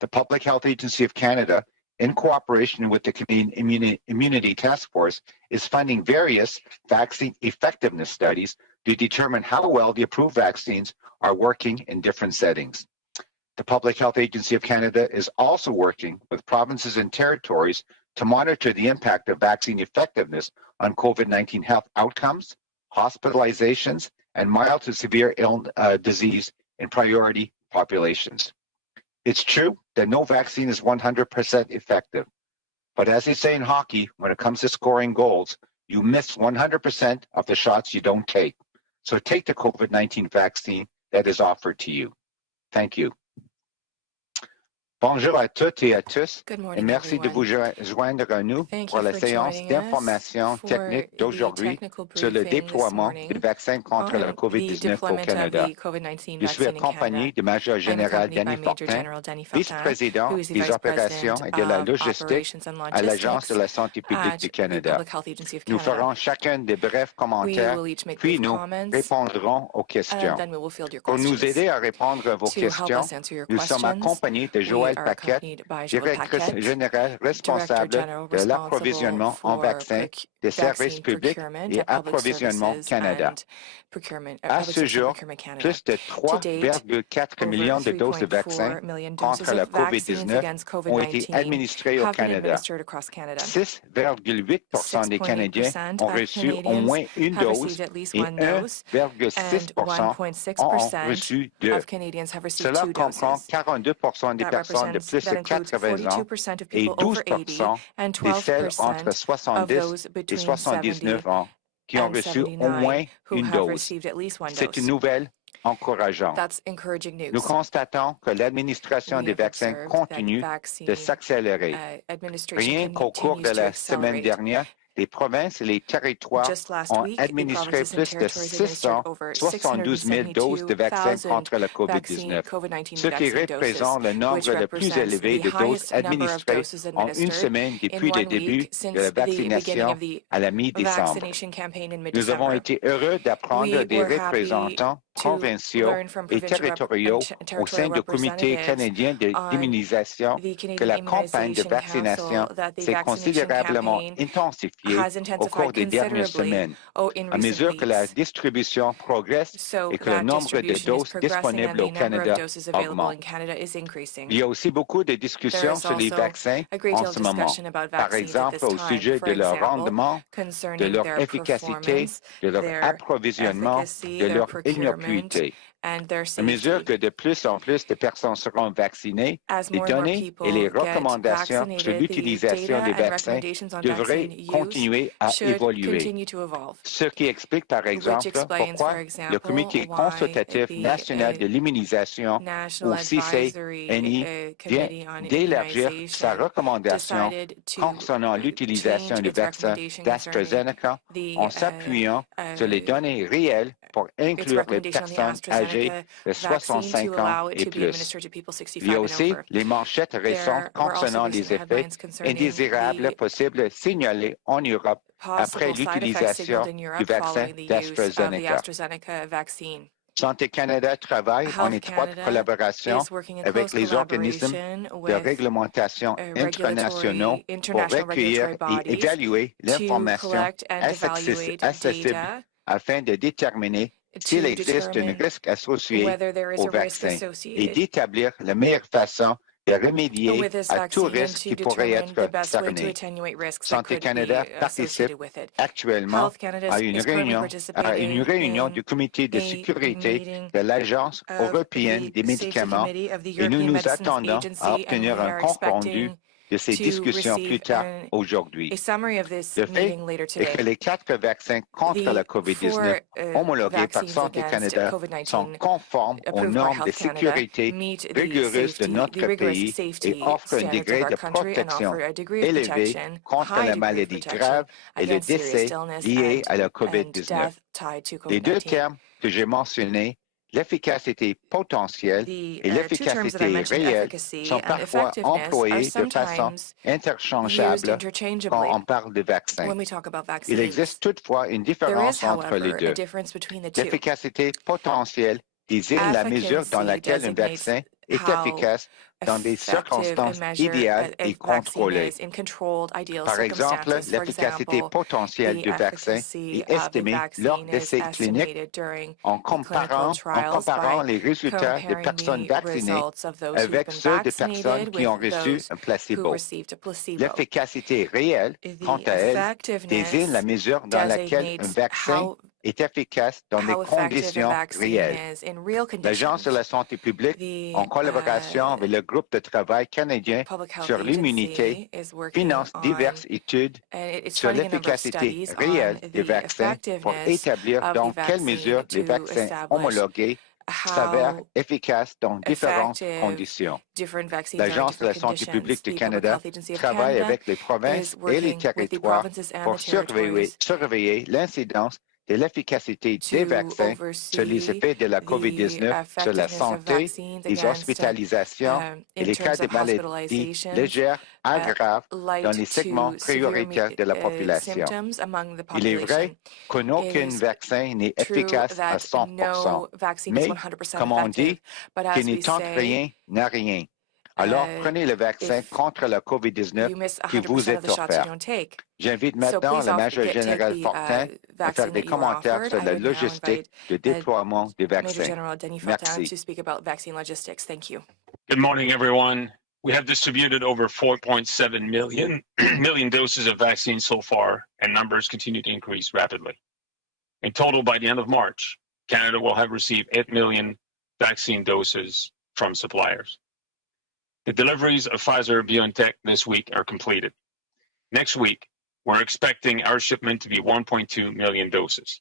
The Public Health Agency of Canada, in cooperation with the Canadian Immunity Task Force, is funding various vaccine effectiveness studies to determine how well the approved vaccines are working in different settings. The Public Health Agency of Canada is also working with provinces and territories to monitor the impact of vaccine effectiveness on COVID-19 health outcomes, hospitalizations, and mild to severe disease in priority populations. It's true that no vaccine is 100% effective, but as they say in hockey, when it comes to scoring goals, you miss 100% of the shots you don't take. So take the COVID-19 vaccine that is offered to you. Thank you. Bonjour à toutes et à tous, et merci de vous joindre à nous pour la séance d'information technique d'aujourd'hui sur le déploiement du vaccin contre la COVID-19 au Canada. Je suis accompagné du Major Général Danny Fortin, vice-président des opérations et de la logistique à l'Agence de la santé publique du Canada. Nous ferons chacun des brefs commentaires, puis nous répondrons aux questions. Pour nous aider à répondre à vos questions, nous sommes accompagnés de Joël Paquette, directrice générale responsable de l'approvisionnement en vaccins des services publics et approvisionnement Canada. À ce jour, plus de 3,4 millions de doses de vaccins contre la COVID-19 ont été administrées au Canada. 6,8% des Canadiens ont reçu au moins une dose et 1,6% en ont reçu deux. Cela comprend 42% des personnes de plus de 80 ans et 12% des celles entre 70 et 79 ans qui ont reçu au moins une dose. C'est une nouvelle encourageante. Nous constatons que l'administration des vaccins continue de s'accélérer. Rien qu'au cours de la semaine dernière, les provinces et les territoires ont administré plus de 672 000 doses de vaccins contre la COVID-19, ce qui représente le nombre le plus élevé de doses administrées en une semaine depuis le début de la vaccination à la mi-décembre. Nous avons été heureux d'apprendre des représentants provinciaux et territoriaux au sein du Comité canadien d'immunisation que la campagne de vaccination s'est considérablement intensifiée au cours des dernières semaines, à mesure que la distribution progresse et que le nombre de doses disponibles au Canada augmente. Il y a aussi beaucoup de discussions sur les vaccins en ce moment, par exemple au sujet de leur rendement, de leur efficacité, de leur approvisionnement, de leur innocuité. À mesure que de plus en plus de personnes seront vaccinées, les données et les recommandations sur l'utilisation des vaccins devraient continuer à évoluer. Ce qui explique, par exemple, pourquoi le Comité consultatif national de l'immunisation, ou CCNI, vient d'élargir sa recommandation concernant l'utilisation du vaccin d'AstraZeneca en s'appuyant sur les données réelles pour inclure les personnes âgées de 65 ans et plus. Il y a aussi les manchettes récentes concernant les effets indésirables possibles signalés en Europe après l'utilisation du vaccin d'AstraZeneca. Santé Canada travaille en étroite collaboration avec les organismes de réglementation internationaux pour recueillir et évaluer l'information accessible afin de déterminer s'il existe un risque associé au vaccin et d'établir la meilleure façon de remédier à tout risque qui pourrait être cerné. Santé Canada participe actuellement à une réunion du Comité de sécurité de l'Agence européenne des médicaments et nous nous attendons à obtenir un compte rendu de ces discussions plus tard aujourd'hui. Le fait est que les 4 vaccins contre la COVID-19 homologués par Santé Canada sont conformes aux normes de sécurité rigoureuses de notre pays et offrent un degré de protection élevé contre la maladie grave et le décès lié à la COVID-19. Les deux termes que j'ai mentionnés, l'efficacité potentielle et l'efficacité réelle sont parfois employés de façon interchangeable quand on parle de vaccins. Il existe toutefois une différence entre les deux. L'efficacité potentielle désigne la mesure dans laquelle un vaccin est efficace dans des circonstances idéales et contrôlées. Par exemple, l'efficacité potentielle du vaccin est estimée lors d'essais cliniques en comparant les résultats des personnes vaccinées avec ceux des personnes qui ont reçu un placebo. L'efficacité réelle, quant à elle, désigne la mesure dans laquelle un vaccin est efficace dans des conditions réelles. L'Agence de la santé publique, en collaboration avec le groupe de travail canadien sur l'immunité, finance diverses études sur l'efficacité réelle des vaccins pour établir dans quelle mesure les vaccins homologués s'avèrent efficaces dans différentes conditions. L'Agence de la santé publique du Canada travaille avec les provinces et les territoires pour surveiller l'incidence de l'efficacité des vaccins sur les effets de la COVID-19 sur la santé, les hospitalisations et les cas de maladies légères à graves dans les segments prioritaires de la population. Il est vrai qu'aucun vaccin n'est efficace à 100%, mais, comme on dit, qui ne tente rien n'a rien. Alors, prenez le vaccin contre la COVID-19 qui vous est offert. J'invite maintenant le Major Général Fortin à faire des commentaires sur la logistique de déploiement des vaccins. Merci. Good morning, everyone. We have distributed over 4.7 million doses of vaccine so far, and numbers continue to increase rapidly. In total, by the end of March, Canada will have received 8 million vaccine doses from suppliers. The deliveries of Pfizer-BioNTech this week are completed. Next week, we're expecting our shipment to be 1.2 million doses.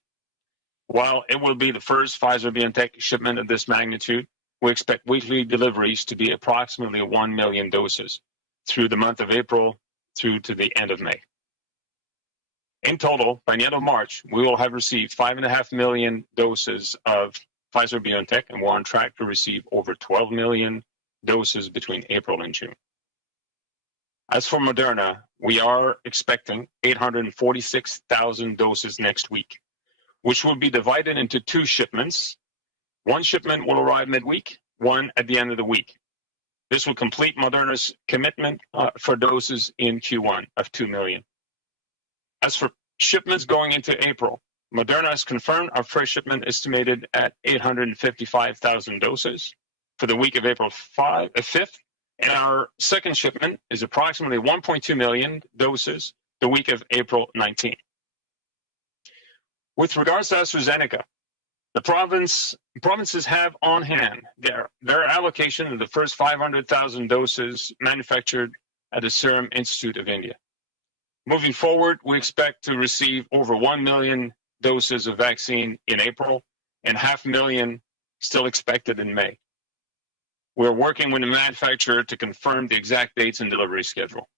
While it will be the first Pfizer-BioNTech shipment of this magnitude, we expect weekly deliveries to be approximately 1 million doses through the month of April through to the end of May. In total, by the end of March, we will have received 5.5 million doses of Pfizer-BioNTech, and we're on track to receive over 12 million doses between April and June. As for Moderna, we are expecting 846,000 doses next week, which will be divided into 2 shipments. One shipment will arrive midweek, one at the end of the week. This will complete Moderna's commitment for doses in Q1 of 2 million. As for shipments going into April, Moderna has confirmed our first shipment estimated at 855,000 doses for the week of April 5th, and our second shipment is approximately 1.2 million doses the week of April 19th. With regards to AstraZeneca, the provinces have on hand their allocation of the first 500,000 doses manufactured at the Serum Institute of India. Moving forward, we expect to receive over 1 million doses of vaccine in April and 500,000 still expected in May. We're working with the manufacturer to confirm the exact dates and delivery schedule.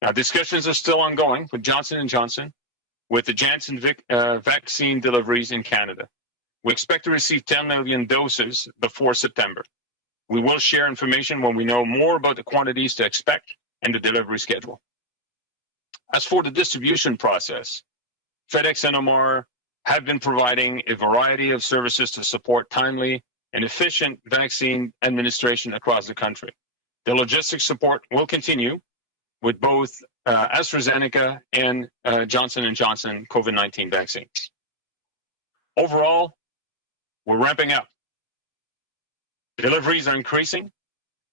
Now, discussions are still ongoing with Johnson & Johnson with the Janssen vaccine deliveries in Canada. We expect to receive 10 million doses before September. We will share information when we know more about the quantities to expect and the delivery schedule. As for the distribution process, FedEx and OMAR have been providing a variety of services to support timely and efficient vaccine administration across the country. The logistics support will continue with both AstraZeneca and Johnson & Johnson COVID-19 vaccines. Overall, we're ramping up. Deliveries are increasing.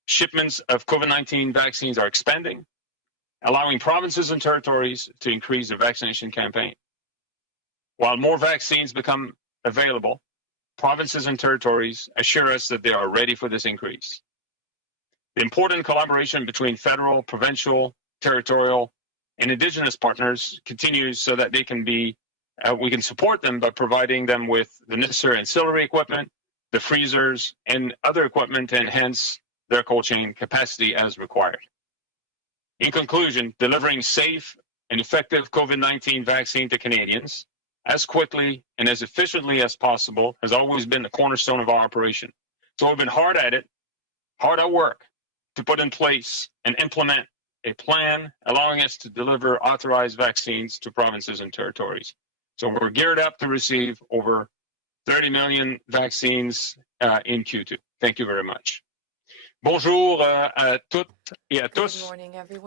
Shipments of COVID-19 vaccines are expanding, allowing provinces and territories to increase their vaccination campaign. While more vaccines become available, provinces and territories assure us that they are ready for this increase. The important collaboration between federal, provincial, territorial, and Indigenous partners continues so that they can be, we can support them by providing them with the necessary ancillary equipment, the freezers, and other equipment to enhance their cold chain capacity as required. In conclusion, delivering safe and effective COVID-19 vaccine to Canadians as quickly and as efficiently as possible has always been the cornerstone of our operation. So we've been hard at work to put in place and implement a plan allowing us to deliver authorized vaccines to provinces and territories. So we're geared up to receive over 30 million vaccines in Q2. Thank you very much. Bonjour à toutes et à tous.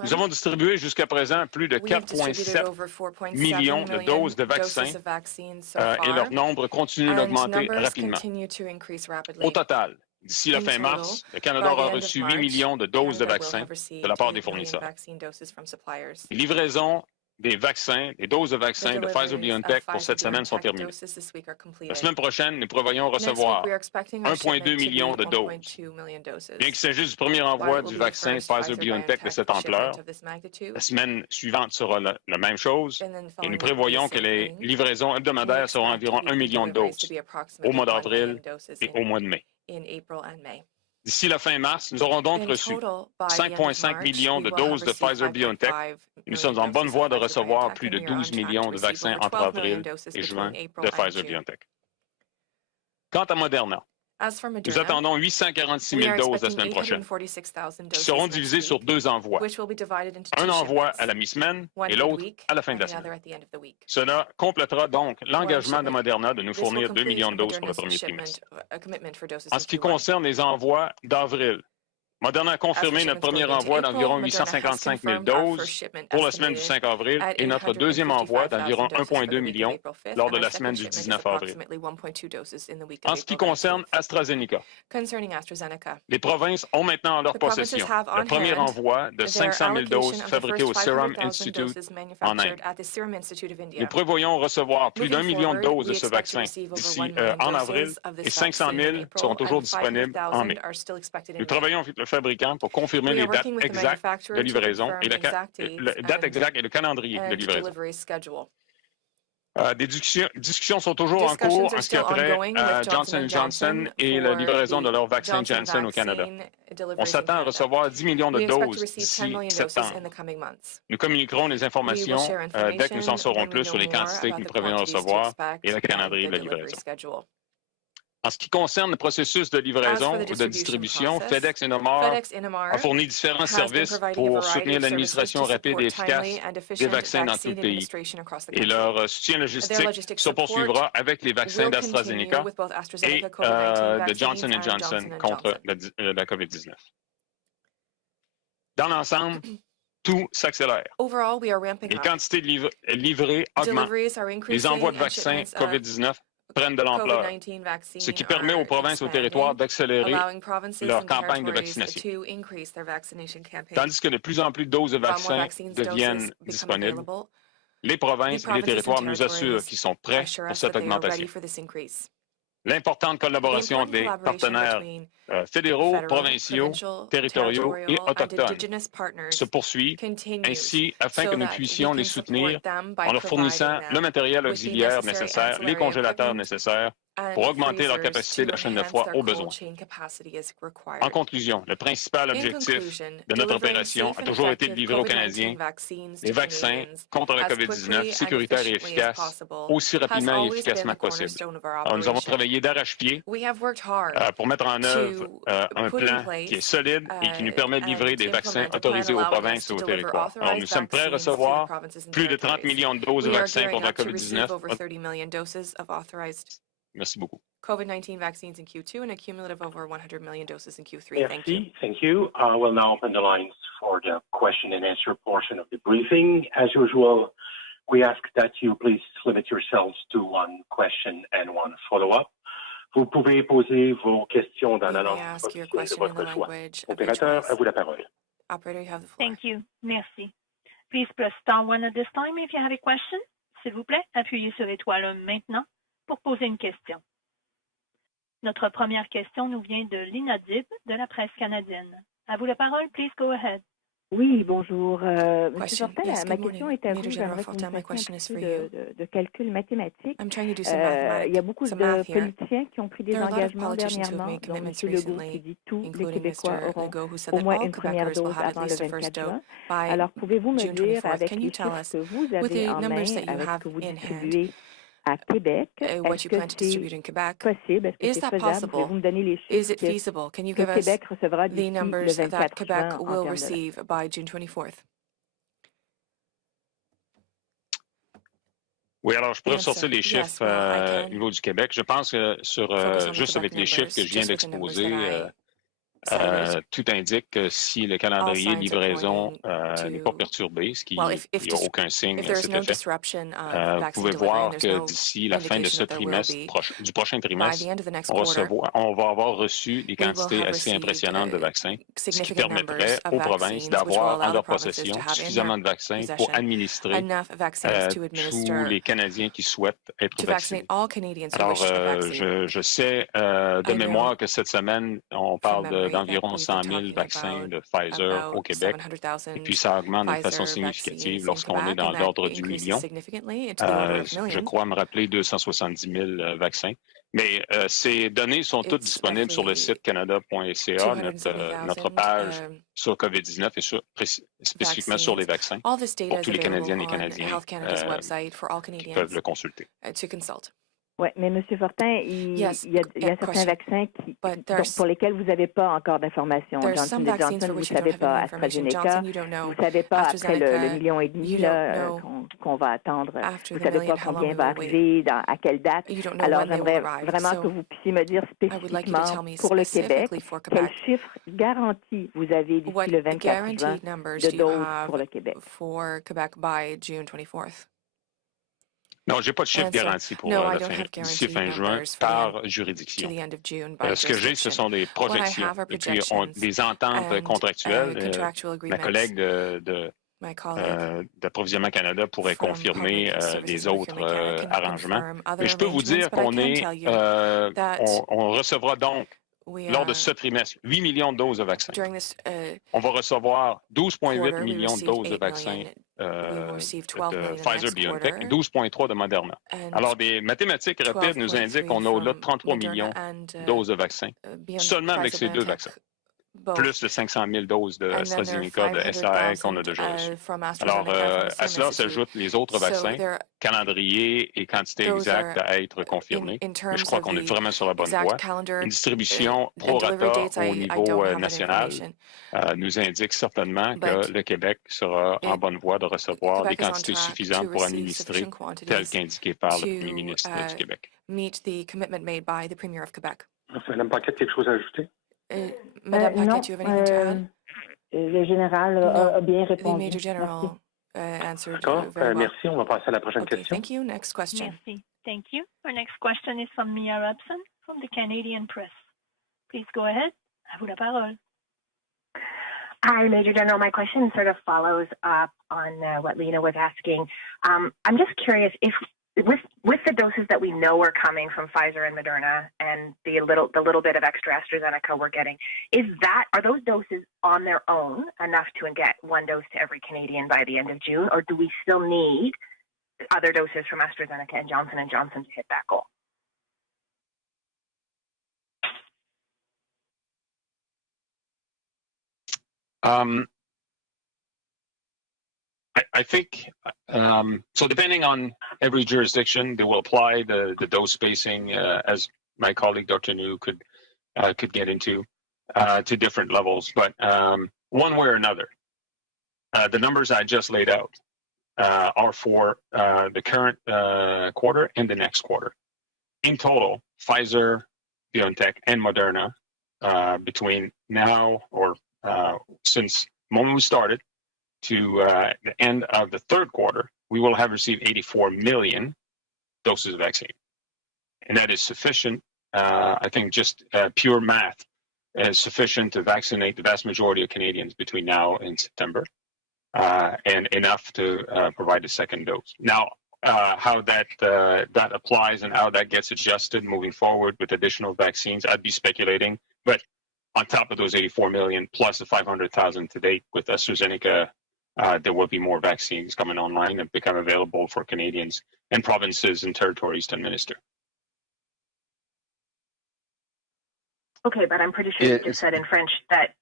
Nous avons distribué jusqu'à présent plus de 4,7 millions de doses de vaccins et leur nombre continue d'augmenter rapidement. Au total, d'ici la fin mars, le Canada aura reçu 8 millions de doses de vaccins de la part des fournisseurs. Les livraisons des vaccins, des doses de vaccins de Pfizer-BioNTech pour cette semaine sont terminées. La semaine prochaine, nous prévoyons recevoir 1,2 million de doses. Bien qu'il s'agisse du premier envoi du vaccin Pfizer-BioNTech de cette ampleur, la semaine suivante sera la même chose et nous prévoyons que les livraisons hebdomadaires seront environ 1 million de doses au mois d'avril et au mois de mai. D'ici la fin mars, nous aurons donc reçu 5,5 millions de doses de Pfizer-BioNTech. Nous sommes en bonne voie de recevoir plus de 12 millions de vaccins entre avril et juin de Pfizer-BioNTech. Quant à Moderna, nous attendons 846 000 doses la semaine prochaine, qui seront divisées sur 2 envois. Un envoi à la mi-semaine et l'autre à la fin de la semaine. Cela complétera donc l'engagement de Moderna de nous fournir 2 millions de doses pour le premier trimestre. En ce qui concerne les envois d'avril, Moderna a confirmé notre premier envoi d'environ 855 000 doses pour la semaine du 5 avril et notre deuxième envoi d'environ 1,2 million lors de la semaine du 19 avril. En ce qui concerne AstraZeneca, les provinces ont maintenant en leur possession le premier envoi de 500 000 doses fabriquées au Serum Institute en Inde. Nous prévoyons recevoir plus d'1 million de doses de ce vaccin d'ici en avril et 500 000 seront toujours disponibles en mai. Nous travaillons avec le fabricant pour confirmer les dates exactes de livraison et le calendrier de livraison. Des discussions sont toujours en cours en ce qui a trait à Johnson & Johnson et la livraison de leur vaccin Janssen au Canada. On s'attend à recevoir 10 millions de doses d'ici septembre. Nous communiquerons les informations dès que nous en saurons plus sur les quantités que nous prévoyons recevoir et le calendrier de la livraison. En ce qui concerne le processus de livraison ou de distribution, FedEx Innomar a fourni différents services pour soutenir l'administration rapide et efficace des vaccins dans tout le pays. Et leur soutien logistique se poursuivra avec les vaccins d'AstraZeneca et de Johnson & Johnson contre la COVID-19. Dans l'ensemble, tout s'accélère. Les quantités livrées augmentent. Les envois de vaccins COVID-19 prennent de l'ampleur, ce qui permet aux provinces et aux territoires d'accélérer leur campagne de vaccination. Tandis que de plus en plus de doses de vaccins deviennent disponibles, les provinces et les territoires nous assurent qu'ils sont prêts pour cette augmentation. L'importante collaboration des partenaires fédéraux, provinciaux, territoriaux et autochtones se poursuit ainsi afin que nous puissions les soutenir en leur fournissant le matériel auxiliaire nécessaire, les congélateurs nécessaires pour augmenter leur capacité d'achat de froid aux besoins. En conclusion, le principal objectif de notre opération a toujours été de livrer aux Canadiens des vaccins contre la COVID-19 sécuritaires et efficaces aussi rapidement et efficacement que possible. Alors, nous avons travaillé d'arrache-pied pour mettre en œuvre un plan qui est solide et qui nous permet de livrer des vaccins autorisés aux provinces et aux territoires. Alors, nous sommes prêts à recevoir plus de 30 millions de doses de vaccins contre la COVID-19. Merci beaucoup. COVID-19 vaccines in Q2 and a cumulative over 100 million doses in Q3. Merci. Thank you. I will now open the lines for the question and answer portion of the briefing. As usual, we ask that you please limit yourselves to one question and one follow-up. Vous pouvez poser vos questions dans la langue de votre choix. Opérateur, à vous la parole. Operator, you have the floor. Thank you. Merci. Please press star one at this time if you have a question. S'il vous plaît, appuyez sur étoile 1 maintenant pour poser une question. Notre première question nous vient de Lina Dib de la presse canadienne. À vous la parole, please go ahead. Oui, bonjour. Monsieur Fortin, ma question est à vous. J'aimerais que vous me fassiez un peu de calcul mathématique. Il y a beaucoup de politiciens qui ont pris des engagements dernièrement, dont M. Legault qui dit tous les Québécois auront au moins une première dose avant le 24 juin. Alors, pouvez-vous me dire, avec les chiffres que vous avez en main, avec ce que vous distribuez à Québec, est-ce que c'est possible? Est-ce que c'est faisable? Pouvez-vous me donner les chiffres que Québec recevra d'ici le 24 juin en termes de... Oui, alors je peux ressortir les chiffres au niveau du Québec. Je pense que juste avec les chiffres que je viens d'exposer, tout indique que si le calendrier de livraison n'est pas perturbé, ce qui n'y a aucun signe à cet effet, vous pouvez voir que d'ici la fin de ce trimestre, du prochain trimestre, on va avoir reçu des quantités assez impressionnantes de vaccins, ce qui permettrait aux provinces d'avoir en leur possession suffisamment de vaccins pour administrer tous les Canadiens qui souhaitent être vaccinés. Alors, je sais de mémoire que cette semaine, on parle d'environ 100 000 vaccins de Pfizer au Québec, et puis ça augmente de façon significative lorsqu'on est dans l'ordre du million. Je crois me rappeler 270 000 vaccins. Mais ces données sont toutes disponibles sur le site canada.ca, notre page sur COVID-19 et spécifiquement sur les vaccins pour tous les Canadiennes et Canadiens qui peuvent le consulter. Oui, mais M. Fortin, il y a certains vaccins pour lesquels vous n'avez pas encore d'informations. Johnson & Johnson, vous ne savez pas. AstraZeneca, vous ne savez pas après le million et demi qu'on va attendre. Vous ne savez pas combien va arriver, à quelle date. Alors, j'aimerais vraiment que vous puissiez me dire spécifiquement pour le Québec, quel chiffre garanti vous avez d'ici le 24 juin de doses pour le Québec. Non, je n'ai pas de chiffre garanti pour d'ici fin juin par juridiction. Ce que j'ai, ce sont des projections et puis des ententes contractuelles. Ma collègue d'Approvisionnement Canada pourrait confirmer les autres arrangements. Mais je peux vous dire qu'on recevra donc, lors de ce trimestre, 8 millions de doses de vaccins. On va recevoir 12,8 millions de doses de vaccins de Pfizer-BioNTech et 12,3 de Moderna. Alors, des mathématiques rapides nous indiquent qu'on a au-delà de 33 millions de doses de vaccins, seulement avec ces deux vaccins. Plus de 500 000 doses de AstraZeneca, de SAE qu'on a déjà reçues. Alors, à cela s'ajoutent les autres vaccins, calendrier et quantité exacte à être confirmés. Mais je crois qu'on est vraiment sur la bonne voie. Une distribution pro-rata au niveau national nous indique certainement que le Québec sera en bonne voie de recevoir des quantités suffisantes pour administrer, tel qu'indiqué par le premier ministre du Québec. Madame Paquette, quelque chose à ajouter? Madame Paquette, you have anything to add? Le général a bien répondu. D'accord, merci. On va passer à la prochaine question. Thank you. Next question. Merci. Thank you. Our next question is from Mia Robson from the Canadian Press. Please go ahead. À vous la parole. Hi, Major General. My question sort of follows up on what Lena was asking. I'm just curious if with the doses that we know are coming from Pfizer and Moderna and the little bit of extra AstraZeneca we're getting, are those doses on their own enough to get one dose to every Canadian by the end of June, or do we still need other doses from AstraZeneca and Johnson & Johnson to hit that goal? I think, so depending on every jurisdiction, they will apply the dose spacing, as my colleague, Dr. New, could get into, to different levels. But one way or another, the numbers I just laid out are for the current quarter and the next quarter. In total, Pfizer, BioNTech, and Moderna, between now or since the moment we started, to the end of the third quarter, we will have received 84 million doses of vaccine. And that is sufficient. I think just pure math is sufficient to vaccinate the vast majority of Canadians between now and September, and enough to provide a second dose. Now, how that applies and how that gets adjusted moving forward with additional vaccines, I'd be speculating. But on top of those 84 million plus the 500,000 to date with AstraZeneca, there will be more vaccines coming online and become available for Canadians and provinces and territories to administer. Okay, but I'm pretty sure you just said in French that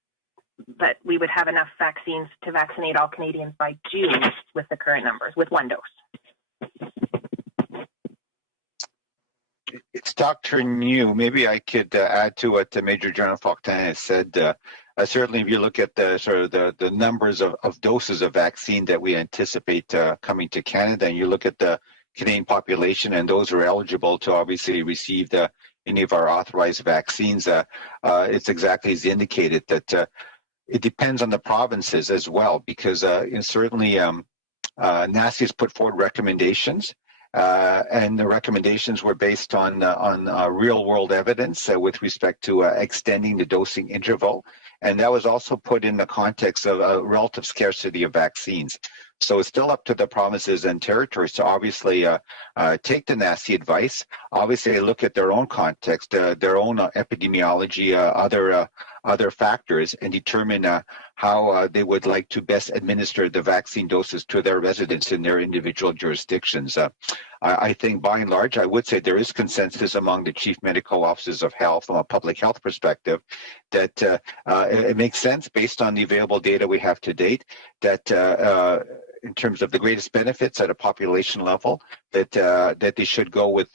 we would have enough vaccines to vaccinate all Canadians by June with the current numbers, with one dose. It's Dr. New. Maybe I could add to what Major General Fortin has said. Certainly, if you look at the numbers of doses of vaccine that we anticipate coming to Canada, and you look at the Canadian population, and those who are eligible to obviously receive any of our authorized vaccines, it's exactly as indicated that it depends on the provinces as well, because certainly NACI has put forward recommendations, and the recommendations were based on real-world evidence with respect to extending the dosing interval, and that was also put in the context of a relative scarcity of vaccines. So it's still up to the provinces and territories to obviously take the NACI advice, obviously look at their own context, their own epidemiology, other factors, and determine how they would like to best administer the vaccine doses to their residents in their individual jurisdictions. I think by and large, I would say there is consensus among the chief medical officers of health from a public health perspective that it makes sense based on the available data we have to date that in terms of the greatest benefits at a population level, that they should go with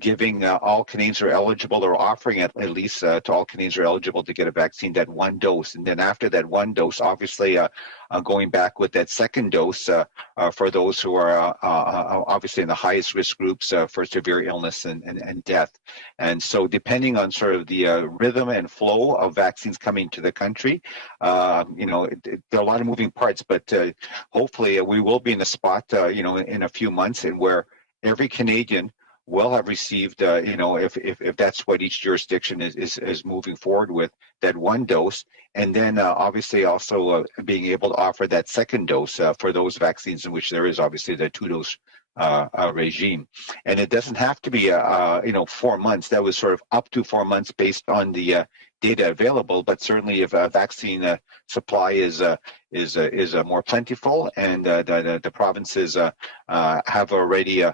giving all Canadians who are eligible, or offering at least to all Canadians who are eligible to get a vaccine that one dose. And then after that one dose, obviously going back with that second dose for those who are obviously in the highest risk groups for severe illness and death. And so depending on sort of the rhythm and flow of vaccines coming to the country, there are a lot of moving parts, but hopefully we will be in a spot, in a few months, and where every Canadian will have received, if that's what each jurisdiction is moving forward with, that one dose, and then obviously also being able to offer that second dose for those vaccines in which there is obviously the two-dose regime. And it doesn't have to be 4 months. That was sort of up to 4 months based on the data available, but certainly if vaccine supply is more plentiful, and the provinces have already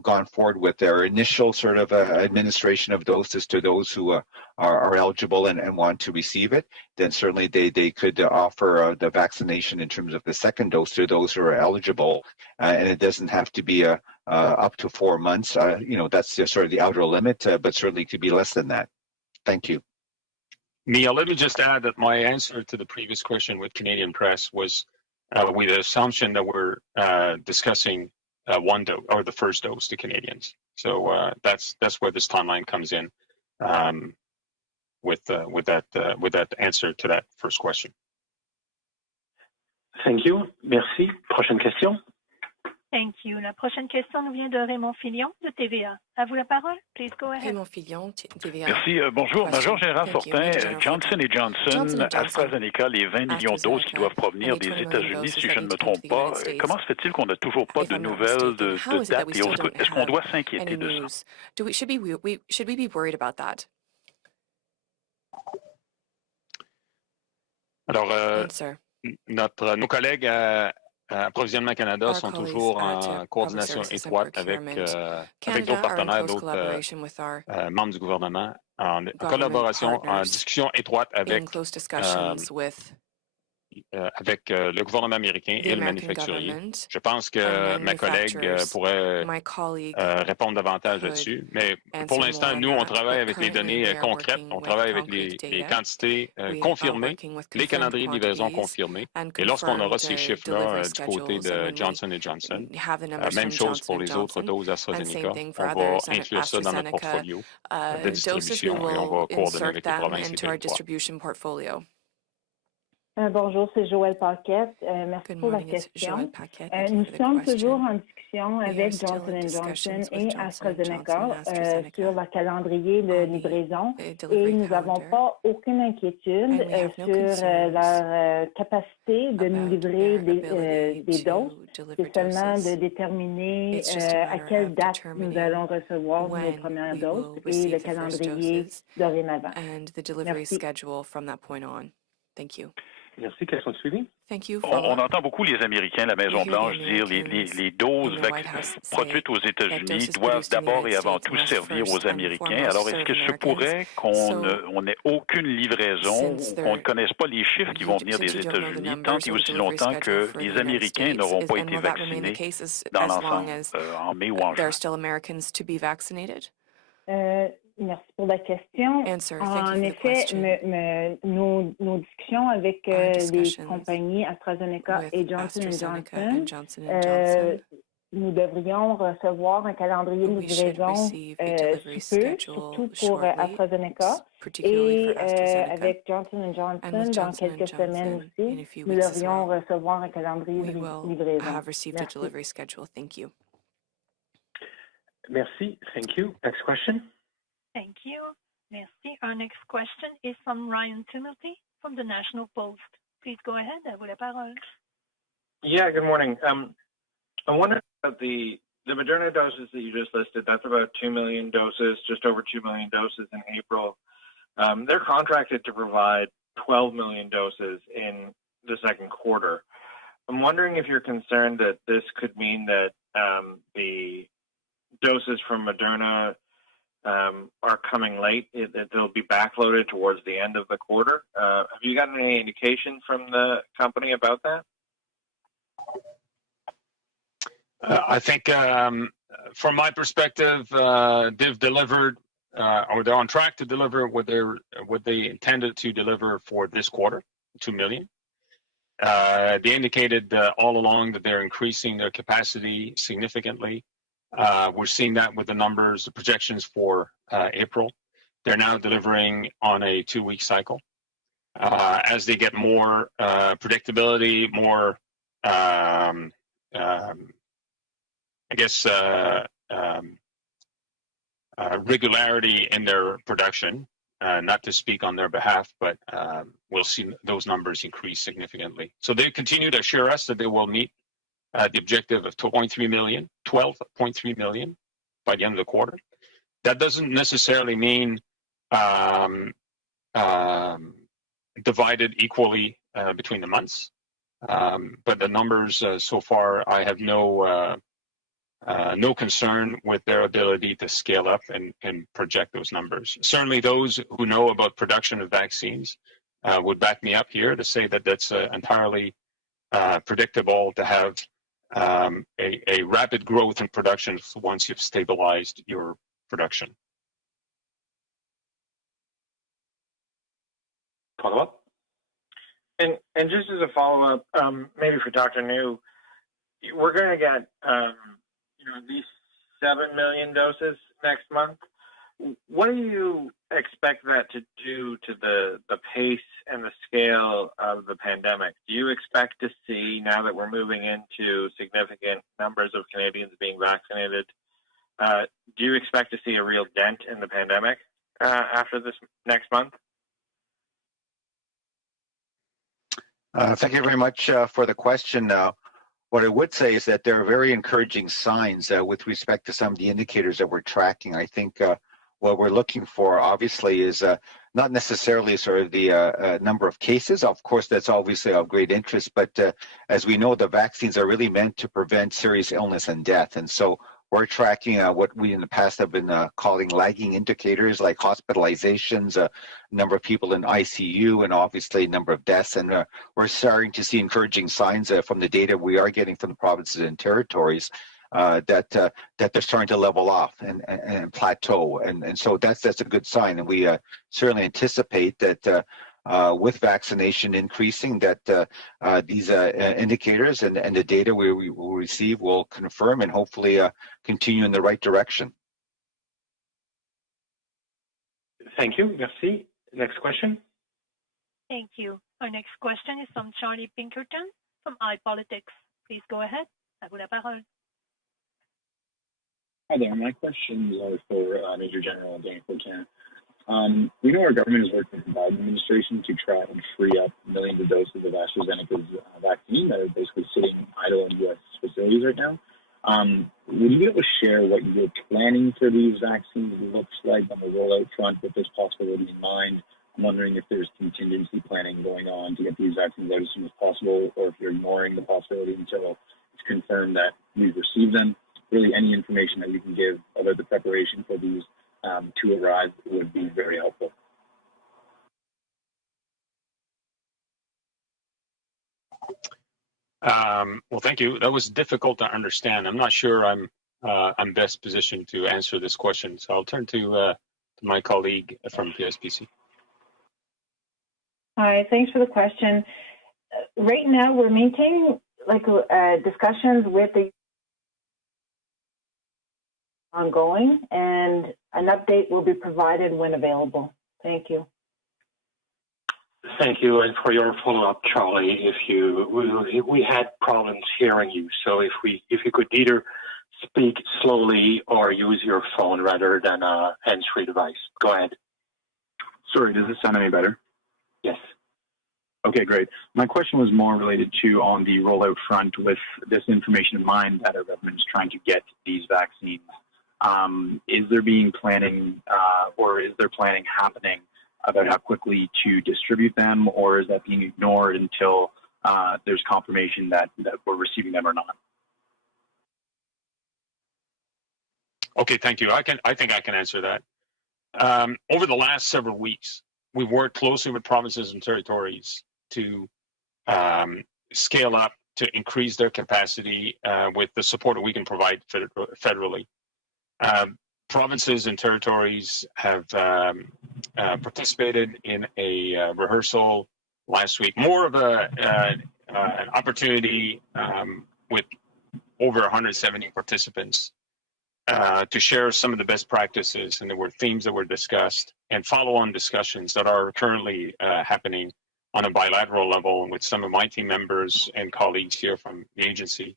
gone forward with their initial sort of administration of doses to those who are eligible and want to receive it, then certainly they could offer the vaccination in terms of the second dose to those who are eligible, and it doesn't have to be up to 4 months. That's just sort of the outer limit, but certainly could be less than that. Thank you. Mia, let me just add that my answer to the previous question with Canadian Press was with the assumption that we're discussing one dose or the first dose to Canadians. So that's where this timeline comes in with that answer to that first question. Thank you. Merci. Prochaine question. Thank you. La prochaine question nous vient de Raymond Filion de TVA. À vous la parole. Please go ahead. Raymond Filion, TVA. Merci. Bonjour. Major Général Fortin, Johnson & Johnson, AstraZeneca, les 20 millions de doses qui doivent provenir des États-Unis, si je ne me trompe pas. Comment se fait-il qu'on n'a toujours pas de nouvelles de date et est-ce qu'on doit s'inquiéter de ça? Should we be worried about that? Alors, nos collègues Approvisionnement Canada sont toujours en coordination étroite avec d'autres partenaires, d'autres membres du gouvernement, en collaboration, en discussion étroite avec le gouvernement américain et le manufacturier. Je pense que ma collègue pourrait répondre davantage là-dessus. Mais pour l'instant, nous, on travaille avec les données concrètes, on travaille avec les quantités confirmées, les calendriers de livraison confirmés. Et lorsqu'on aura ces chiffres-là du côté de Johnson & Johnson, même chose pour les autres doses AstraZeneca, on va inclure ça dans notre portfolio de distribution et on va coordonner avec les provinces et territoires. Bonjour, c'est Joëlle Paquette. Merci pour la question. Nous sommes toujours en discussion avec Johnson & Johnson et AstraZeneca sur le calendrier de livraison et nous n'avons pas aucune inquiétude sur leur capacité de nous livrer des doses. C'est seulement de déterminer à quelle date nous allons recevoir nos premières doses et le calendrier dorénavant. Merci. Merci. Question suivie. On entend beaucoup les Américains, la Maison-Blanche, dire les doses produites aux États-Unis doivent d'abord et avant tout servir aux Américains. Alors, est-ce que se pourrait qu'on n'ait aucune livraison ou qu'on ne connaisse pas les chiffres qui vont venir des États-Unis tant et aussi longtemps que les Américains n'auront pas été vaccinés dans l'ensemble, en mai ou en juin? Merci pour la question. En effet, nos discussions avec les compagnies AstraZeneca et Johnson & Johnson nous devrions recevoir un calendrier de livraison sous peu, surtout pour AstraZeneca. Et avec Johnson & Johnson, dans quelques semaines aussi, nous devrions recevoir un calendrier de livraison. Thank you. Merci. Thank you. Next question. Thank you. Merci. Our next question is from Ryan Timothy from the National Post. Please go ahead. À vous la parole. Yeah, good morning. I wonder about the Moderna doses that you just listed. That's about 2 million doses, just over 2 million doses in April. They're contracted to provide 12 million doses in the second quarter. I'm wondering if you're concerned that this could mean that the doses from Moderna are coming late, that they'll be backloaded towards the end of the quarter. Have you gotten any indication from the company about that? I think from my perspective, they've delivered or they're on track to deliver what they intended to deliver for this quarter, 2 million. They indicated all along that they're increasing their capacity significantly. We're seeing that with the numbers, the projections for April. They're now delivering on a 2-week cycle. As they get more predictability, more, regularity in their production, not to speak on their behalf, but we'll see those numbers increase significantly. So they continue to assure us that they will meet the objective of 12.3 million by the end of the quarter. That doesn't necessarily mean divided equally between the months, but the numbers so far, I have no concern with their ability to scale up and project those numbers. Certainly those who know about production of vaccines would back me up here to say that that's entirely predictable to have a rapid growth in production once you've stabilized your production. Follow-up? And just as a follow-up, maybe for Dr. New, we're going to get these 7 million doses next month. What do you expect that to do to the pace and the scale of the pandemic? Do you expect to see, now that we're moving into significant numbers of Canadians being vaccinated, do you expect to see a real dent in the pandemic after this next month? Thank you very much for the question. What I would say is that there are very encouraging signs with respect to some of the indicators that we're tracking. I think what we're looking for, obviously, is not necessarily sort of the number of cases. Of course, that's obviously of great interest, but as we know, the vaccines are really meant to prevent serious illness and death. And so we're tracking what we in the past have been calling lagging indicators, like hospitalizations, number of people in ICU, and obviously number of deaths. And we're starting to see encouraging signs from the data we are getting from the provinces and territories that they're starting to level off and plateau. And so that's a good sign. And we certainly anticipate that with vaccination increasing, that these indicators and the data we will receive will confirm and hopefully continue in the right direction. Thank you. Merci. Next question. Thank you. Our next question is from Charlie Pinkerton from iPolitics. Please go ahead. À vous la parole. Hi there. My questions are for Major General Dan Fortin. We know our government is working with the Biden administration to try and free up millions of doses of AstraZeneca's vaccine that are basically sitting idle in U.S. facilities right now. Would you be able to share what your planning for these vaccines looks like on the rollout front with this possibility in mind? I'm wondering if there's contingency planning going on to get these vaccines out as soon as possible, or if you're ignoring the possibility until it's confirmed that we've received them. Really, any information that you can give about the preparation for these to arrive would be very helpful. Well, thank you. That was difficult to understand. I'm not sure I'm best positioned to answer this question, so I'll turn to my colleague from PSPC. Hi, thanks for the question. Right now, we're maintaining discussions with the ongoing, and an update will be provided when available. Thank you. Thank you, and for your follow-up, Charlie. We had problems hearing you, so if you could either speak slowly or use your phone rather than a hands-free device. Go ahead. Sorry, does this sound any better? Yes. Okay, great. My question was more related to on the rollout front with this information in mind that our government is trying to get these vaccines. Is there planning happening about how quickly to distribute them, or is that being ignored until there's confirmation that we're receiving them or not? Okay, thank you. I think I can answer that. Over the last several weeks, we've worked closely with provinces and territories to scale up to increase their capacity with the support that we can provide federally. Provinces and territories have participated in a rehearsal last week, more of an opportunity with over 170 participants to share some of the best practices, and there were themes that were discussed and follow-on discussions that are currently happening on a bilateral level with some of my team members and colleagues here from the agency,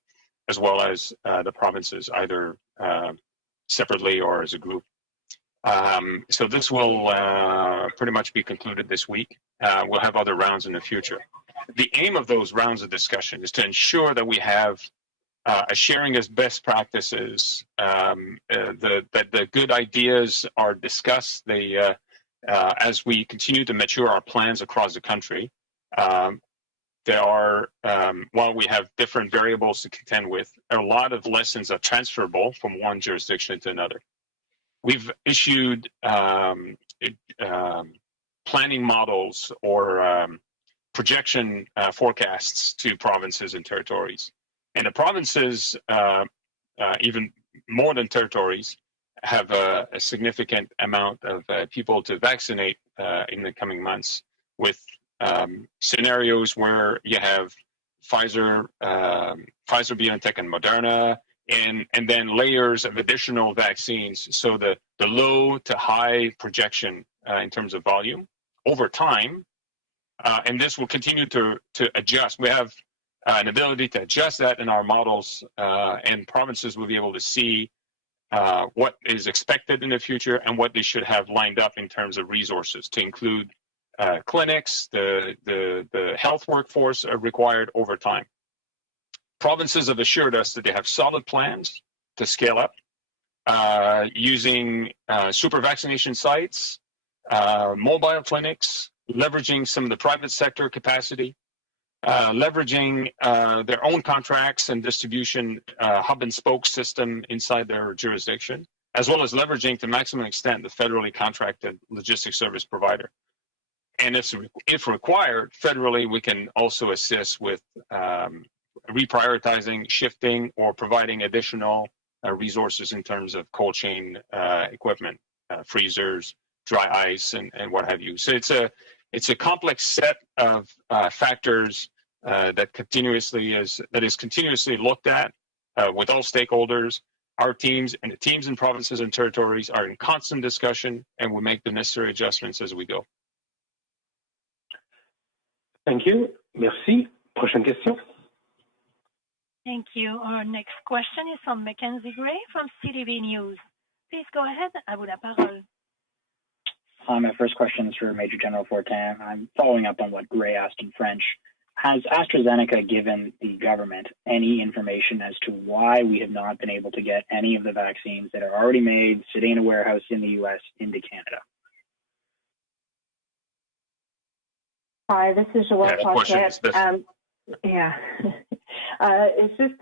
as well as the provinces, either separately or as a group. So this will pretty much be concluded this week. We'll have other rounds in the future. The aim of those rounds of discussion is to ensure that we have a sharing of best practices, that the good ideas are discussed. As we continue to mature our plans across the country, there are, while we have different variables to contend with, a lot of lessons are transferable from one jurisdiction to another. We've issued planning models or projection forecasts to provinces and territories. And the provinces, even more than territories, have a significant amount of people to vaccinate in the coming months, with scenarios where you have Pfizer, BioNTech, and Moderna, and then layers of additional vaccines. So the low to high projection in terms of volume over time, and this will continue to adjust. We have an ability to adjust that in our models, and provinces will be able to see what is expected in the future and what they should have lined up in terms of resources to include clinics, the health workforce required over time. Provinces have assured us that they have solid plans to scale up using super vaccination sites, mobile clinics, leveraging some of the private sector capacity, leveraging their own contracts and distribution hub and spoke system inside their jurisdiction, as well as leveraging to maximum extent the federally contracted logistics service provider. And if required, federally, we can also assist with reprioritizing, shifting, or providing additional resources in terms of cold chain equipment, freezers, dry ice, and what have you. So it's a complex set of factors that is continuously looked at with all stakeholders. Our teams and the teams in provinces and territories are in constant discussion, and we make the necessary adjustments as we go. Thank you. Merci. Prochaine question. Thank you. Our next question is from Mackenzie Gray from CTV News. Please go ahead. À vous la parole. My first question is for Major General Fortin. I'm following up on what Gray asked in French. Has AstraZeneca given the government any information as to why we have not been able to get any of the vaccines that are already made, sitting in a warehouse in the U.S., into Canada? Hi, this is Joelle Paquette. It's just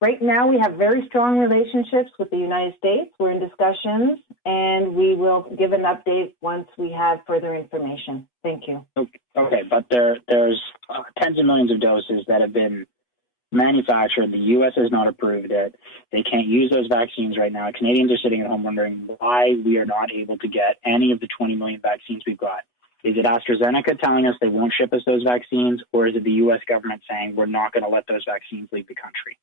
right now we have very strong relationships with the United States. We're in discussions, and we will give an update once we have further information. Thank you. Okay, but there's tens of millions of doses that have been manufactured. The U.S. has not approved it. They can't use those vaccines right now. Canadians are sitting at home wondering why we are not able to get any of the 20 million vaccines we've got. Is it AstraZeneca telling us they won't ship us those vaccines, or is it the U.S. government saying we're not going to let those vaccines leave the country?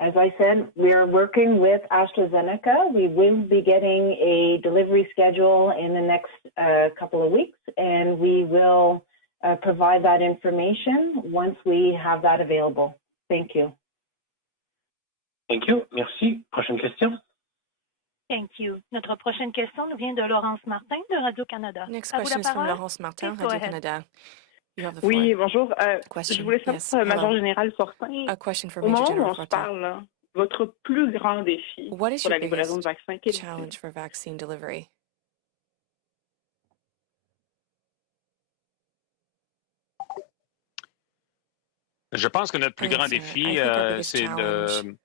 As I said, we are working with AstraZeneca. We will be getting a delivery schedule in the next couple of weeks, and we will provide that information once we have that available. Thank you. Thank you. Merci. Prochaine question. Thank you. Notre prochaine question nous vient de Laurence Martin de Radio-Canada. Next question is from Laurence Martin, Radio-Canada. Oui, bonjour. Je voulais savoir, Major Général Fortin, au moment où on se parle, là, votre plus grand défi pour la livraison de vaccins, quel est challenge for vaccine delivery? Je pense que notre plus grand défi, c'est de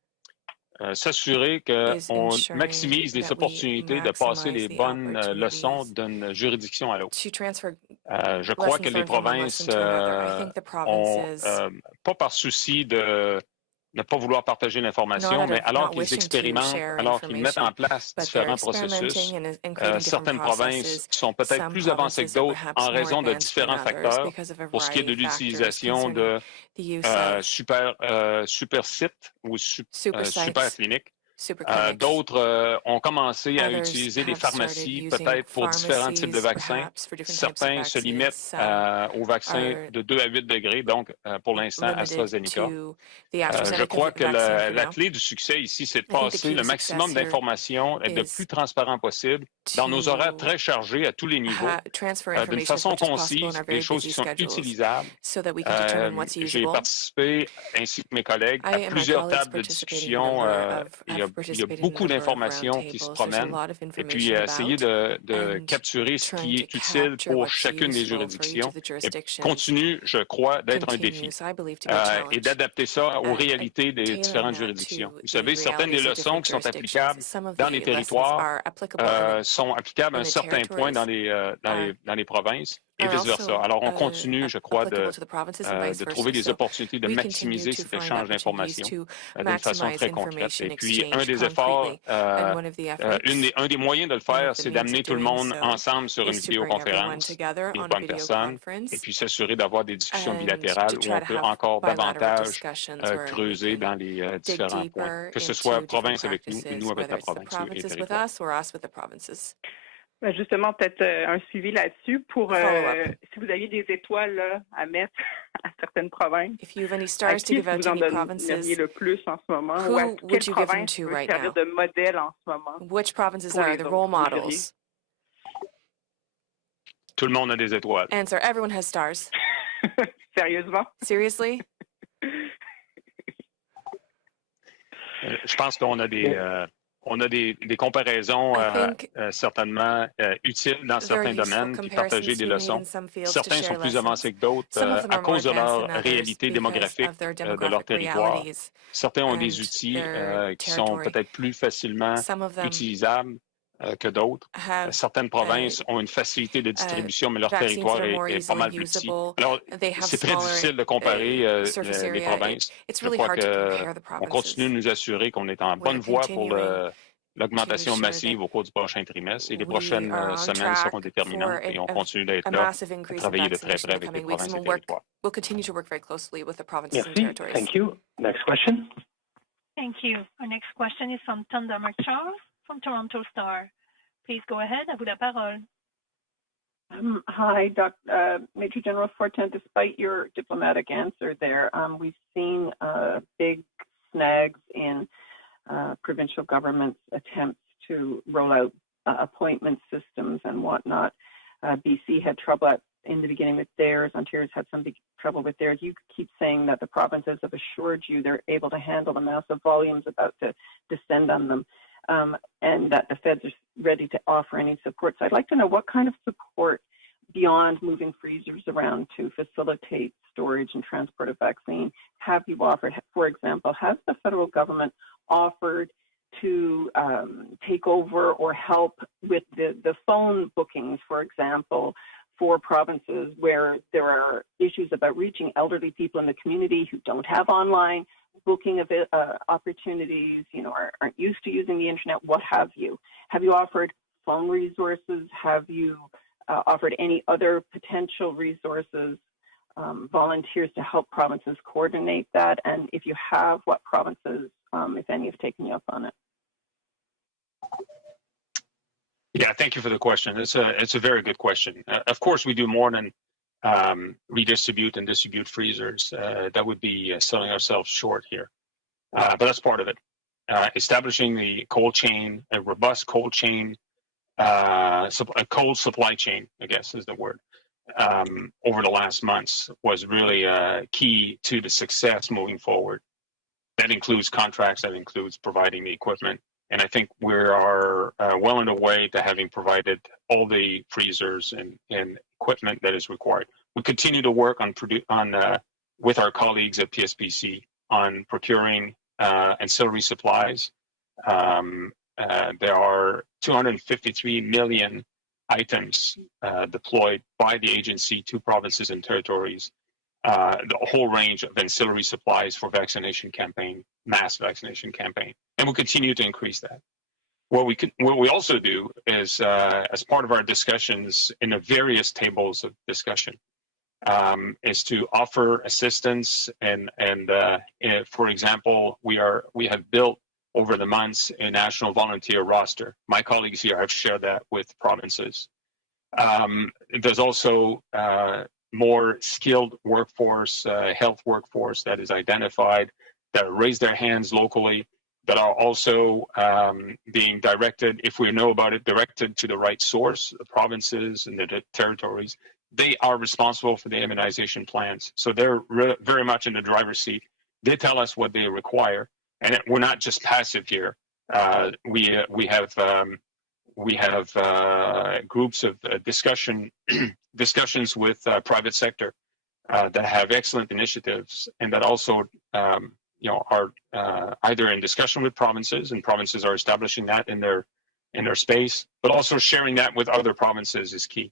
s'assurer qu'on maximise les opportunités de passer les bonnes leçons d'une juridiction à l'autre. Je crois que les provinces ont, pas par souci de ne pas vouloir partager l'information, mais alors qu'ils expérimentent, alors qu'ils mettent en place différents processus, certaines provinces sont peut-être plus avancées que d'autres en raison de différents facteurs pour ce qui est de l'utilisation de super sites ou super cliniques. D'autres ont commencé à utiliser des pharmacies, peut-être pour différents types de vaccins. Certains se limitent aux vaccins de 2 à 8 degrés, donc pour l'instant AstraZeneca. Je crois que la clé du succès ici, c'est de passer le maximum d'informations, être le plus transparent possible, dans nos horaires très chargés à tous les niveaux, d'une façon concise, des choses qui sont utilisables. J'ai participé, ainsi que mes collègues, à plusieurs tables de discussion. Il y a beaucoup d'informations qui se promènent et puis essayer de capturer ce qui est utile pour chacune des juridictions et continue, je crois, d'être un défi et d'adapter ça aux réalités des différentes juridictions. Vous savez, certaines des leçons qui sont applicables dans les territoires sont applicables à un certain point dans les provinces. Et vice-versa. Alors, on continue, je crois, de trouver des opportunités de maximiser cet échange d'informations d'une façon très concrète. Et puis, un des efforts, un des moyens de le faire, c'est d'amener tout le monde ensemble sur une vidéoconférence, les bonnes personnes, et puis s'assurer d'avoir des discussions bilatérales où on peut encore davantage creuser dans les différents points, que ce soit province avec nous et nous avec la province et les territoires. Justement, peut-être un suivi là-dessus pour si vous aviez des étoiles là, à mettre à certaines provinces. À qui vous en donneriez le plus en ce moment? Ou à quelle province peut servir de modèle en ce moment? Which provinces are the role models? Tout le monde a des étoiles. Answer, everyone has stars. Sérieusement? Seriously? Je pense qu'on a des comparaisons certainement utiles dans certains domaines, puis partager des leçons. Certains sont plus avancés que d'autres à cause de leur réalité démographique de leur territoire. Certains ont des outils qui sont peut-être plus facilement utilisables que d'autres. Certaines provinces ont une facilité de distribution, mais leur territoire est pas mal plus petit. Alors, c'est très difficile de comparer les provinces. Je crois qu'on continue de nous assurer qu'on est en bonne voie pour l'augmentation massive au cours du prochain trimestre et les prochaines semaines seront déterminantes et on continue d'être là, à travailler de très près avec les provinces et les territoires. Merci. Thank you. Next question. Thank you. Our next question is from Tunda Marchal from Toronto Star. Please go ahead. À vous la parole. Hi, Major General Fortin. Despite your diplomatic answer there, we've seen big snags in provincial government's attempts to roll out appointment systems and whatnot. BC had trouble in the beginning with theirs. Ontario's had some big trouble with theirs. You keep saying that the provinces have assured you they're able to handle the massive volumes about to descend on them, and that the feds are ready to offer any support. So I'd like to know what kind of support beyond moving freezers around to facilitate storage and transport of vaccine have you offered? For example, has the federal government offered to take over or help with the phone bookings, for example, for provinces where there are issues about reaching elderly people in the community who don't have online booking opportunities, aren't used to using the internet, what have you? Have you offered phone resources? Have you offered any other potential resources volunteers to help provinces coordinate that? And if you have, what provinces, if any, have taken you up on it? Yeah, thank you for the question. It's a very good question. Of course, we do more than redistribute and distribute freezers. That would be selling ourselves short here. But that's part of it. Establishing the cold chain, a robust cold chain, a cold supply chain, I guess is the word, over the last months was really key to the success moving forward. That includes contracts, that includes providing the equipment. And I think we are well on the way to having provided all the freezers and equipment that is required. We continue to work on with our colleagues at PSPC on procuring ancillary supplies. There are 253 million items deployed by the agency to provinces and territories, the whole range of ancillary supplies for vaccination campaign, mass vaccination campaign, and we'll continue to increase that. What we also do is, as part of our discussions in the various tables of discussion, is to offer assistance and for example, we have built over the months a national volunteer roster. My colleagues here have shared that with provinces. There's also more skilled workforce, health workforce that is identified, that raise their hands locally, that are also being directed, if we know about it, directed to the right source, the provinces and the territories. They are responsible for the immunization plans. So they're very much in the driver's seat. They tell us what they require. And we're not just passive here. We have groups of discussions with private sector that have excellent initiatives, and that also are either in discussion with provinces, and provinces are establishing that in their space, but also sharing that with other provinces is key.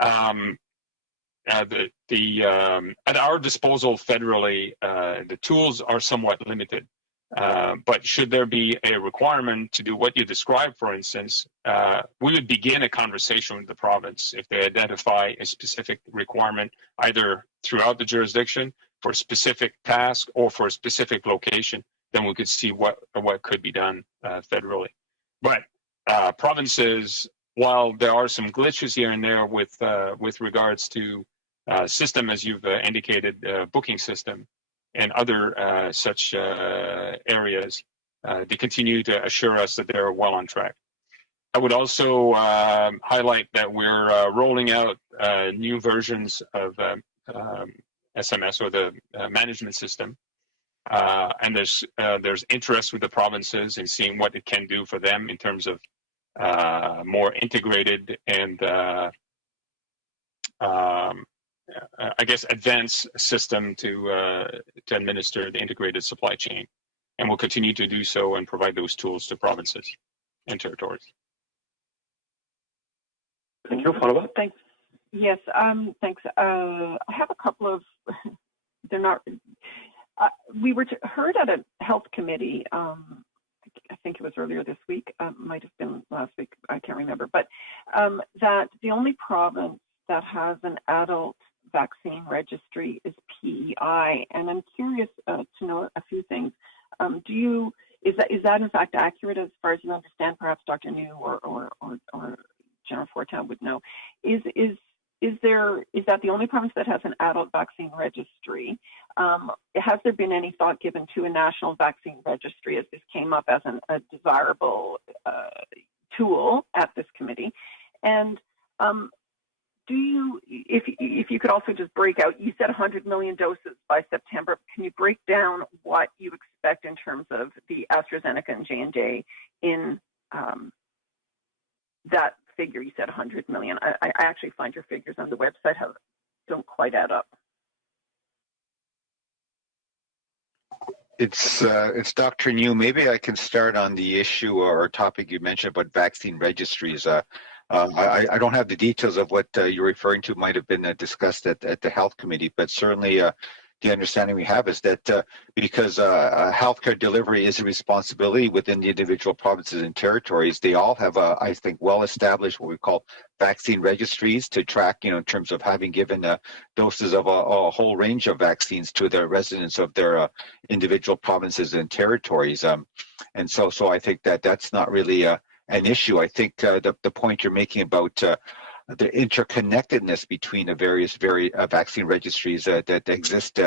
At our disposal federally, the tools are somewhat limited. But should there be a requirement to do what you described, for instance, we would begin a conversation with the province if they identify a specific requirement, either throughout the jurisdiction for a specific task or for a specific location. Then we could see what could be done federally. But provinces, while there are some glitches here and there with regards to system, as you've indicated, booking system, and other such areas, they continue to assure us that they're well on track. I would also highlight that we're rolling out new versions of SMS, or the management system, and there's interest with the provinces in seeing what it can do for them in terms of more integrated and I guess advanced system to administer the integrated supply chain, and we'll continue to do so and provide those tools to provinces and territories. Thank you. Follow up. Thanks. Yes. Thanks. I have a couple of. They're not. We were heard at a health committee. I think it was earlier this week. Might have been last week. I can't remember. But that the only province that has an adult vaccine registry is PEI, and I'm curious to know a few things. Is that in fact accurate as far as you understand? Perhaps Dr. New or General Fortin would know. Is that the only province that has an adult vaccine registry? Has there been any thought given to a national vaccine registry, as this came up as a desirable tool at this committee? And if you could also just break out, you said 100 million doses by September. Can you break down what you expect in terms of the AstraZeneca and J&J in that figure? You said 100 million. I actually find your figures on the website don't quite add up. It's Dr. New. Maybe I can start on the issue or topic you mentioned about vaccine registries. I don't have the details of what you're referring to. Might have been discussed at the health committee, but certainly the understanding we have is that because healthcare delivery is a responsibility within the individual provinces and territories, they all have, I think, well-established what we call vaccine registries to track, in terms of having given doses of a whole range of vaccines to the residents of their individual provinces and territories. And so I think that that's not really an issue. I think the point you're making about the interconnectedness between the various vaccine registries that exist